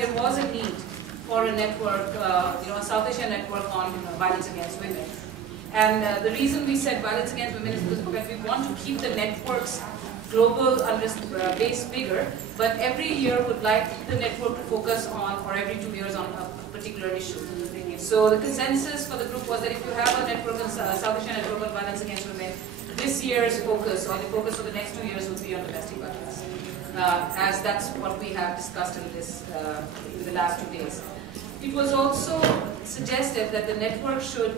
there was a need for a network, a South Asian network on violence against women. And the reason we said violence against women is because we want to keep the network's global base bigger, but every year would like the network to focus on, or every 2 years, on a particular issue. So the consensus for the group was that if you have a network, South Asian network on violence against women, this year's focus, or the focus for the next 2 years, would be on domestic violence, as that's what we have discussed in this in the last 2 days. It was also suggested that the network should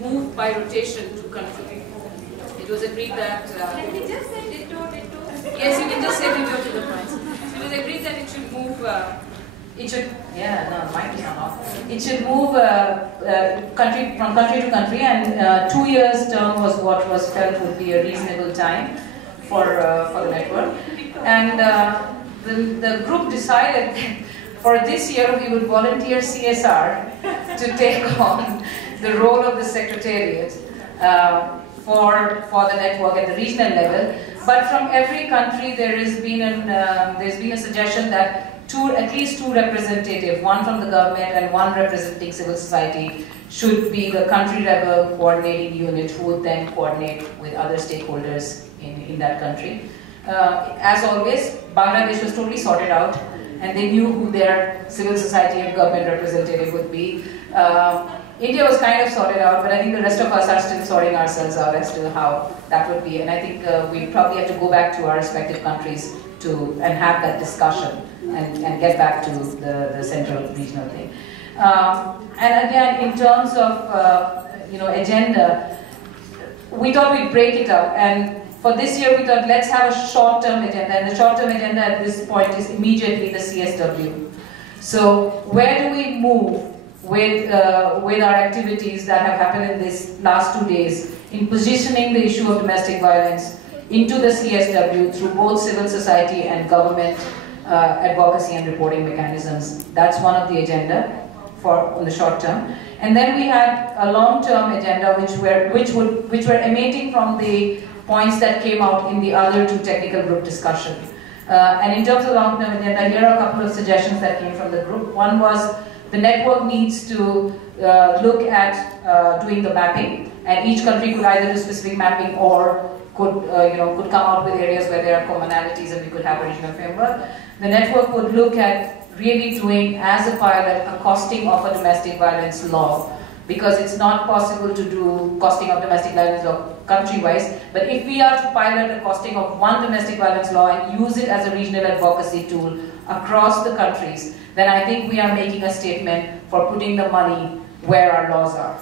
move by rotation to country. It was agreed that... Can we just say ditto? Yes, you can just say ditto to the points. It was agreed that it should move... It should move from country to country, and 2 years term was what was felt would be a reasonable time for the network. And the group decided for this year we would volunteer CSR to take on the role of the Secretariat for the network at the regional level. But from every country there's been a suggestion that at least two representatives, one from the government and one representing civil society, should be the country level coordinating unit who would then coordinate with other stakeholders in that country. As always, Bangladesh was totally sorted out, and they knew who their civil society and government representative would be. India was kind of sorted out, but I think the rest of us are still sorting ourselves out as to how that would be. And I think we probably have to go back to our respective countries and have that discussion and get back to the central regional thing. And again, in terms of agenda, we thought we'd break it up. And for this year, we thought let's have a short-term agenda. And the short-term agenda at this point is immediately the CSW. So where do we move with our activities that have happened in these last 2 days in positioning the issue of domestic violence into the CSW through both civil society and government advocacy and reporting mechanisms? That's one of the agenda on the short term. And then we had a long-term agenda which were emanating from the points that came out in the other two technical group discussions. And in terms of long-term agenda, here are a couple of suggestions that came from the group. One was the network needs to look at doing the mapping, and each country could either do specific mapping or could come out with areas where there are commonalities and we could have a regional framework. The network would look at really doing, as a pilot, a costing of a domestic violence law, because it's not possible to do costing of domestic violence law country-wise. But if we are to pilot the costing of one domestic violence law and use it as a regional advocacy tool across the countries, then I think we are making a statement for putting the money where our laws are.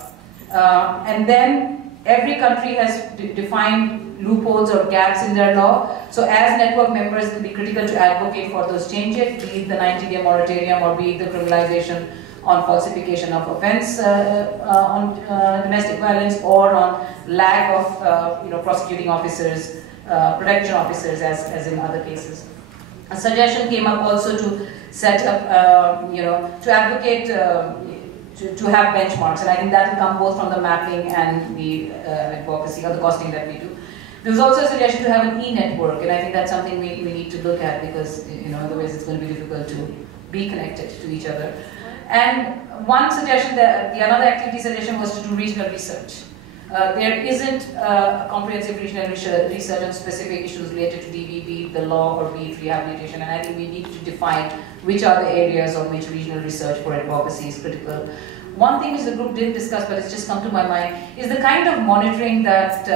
And then every country has defined loopholes or gaps in their law. So as network members, it will be critical to advocate for those changes, be it the 90-day moratorium or be it the criminalization on falsification of offense on domestic violence, or on lack of prosecuting officers, protection officers, as in other cases. A suggestion came up also to set up, to advocate to have benchmarks, and I think that will come both from the mapping and the advocacy or the costing that we do. There was also a suggestion to have an e-network, and I think that's something we need to look at, because otherwise it's going to be difficult to be connected to each other. And one suggestion, another activity suggestion was to do regional research. There isn't a comprehensive regional research on specific issues related to DV, be it the law or be it rehabilitation, and I think we need to define which are the areas on which regional research for advocacy is critical. One thing which the group didn't discuss, but it's just come to my mind, is the kind of monitoring that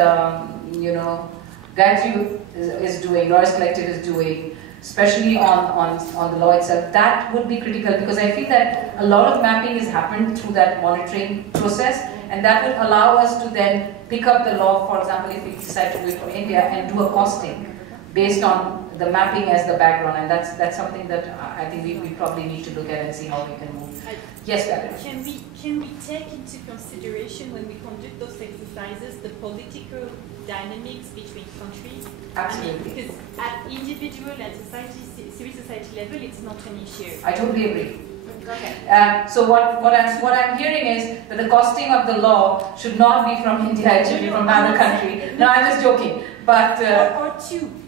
Gayatri is doing, Lawyers Collective is doing, especially on the law itself. That would be critical, because I feel that a lot of mapping has happened through that monitoring process, and that would allow us to then pick up the law, for example, if we decide to do it for India, and do a costing based on the mapping as the background, and that's something that I think we probably need to look at and see how we can move. Yes, Gayatri. Can we take into consideration, when we conduct those exercises, the political dynamics between countries? Absolutely. Because at individual and civil society level, it's not an issue. I totally agree. Okay. So what I'm hearing is that the costing of the law should not be from India, it should be from another country. No, I'm just joking. But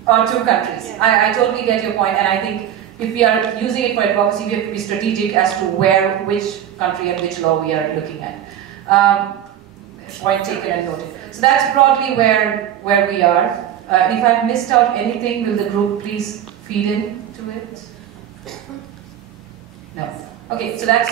or two countries. Yeah. I totally get your point, and I think if we are using it for advocacy, we have to be strategic as to which country and which law we are looking at. Point taken and noted. So that's broadly where we are. If I've missed out anything, will the group please feed into it? No. Okay, so that's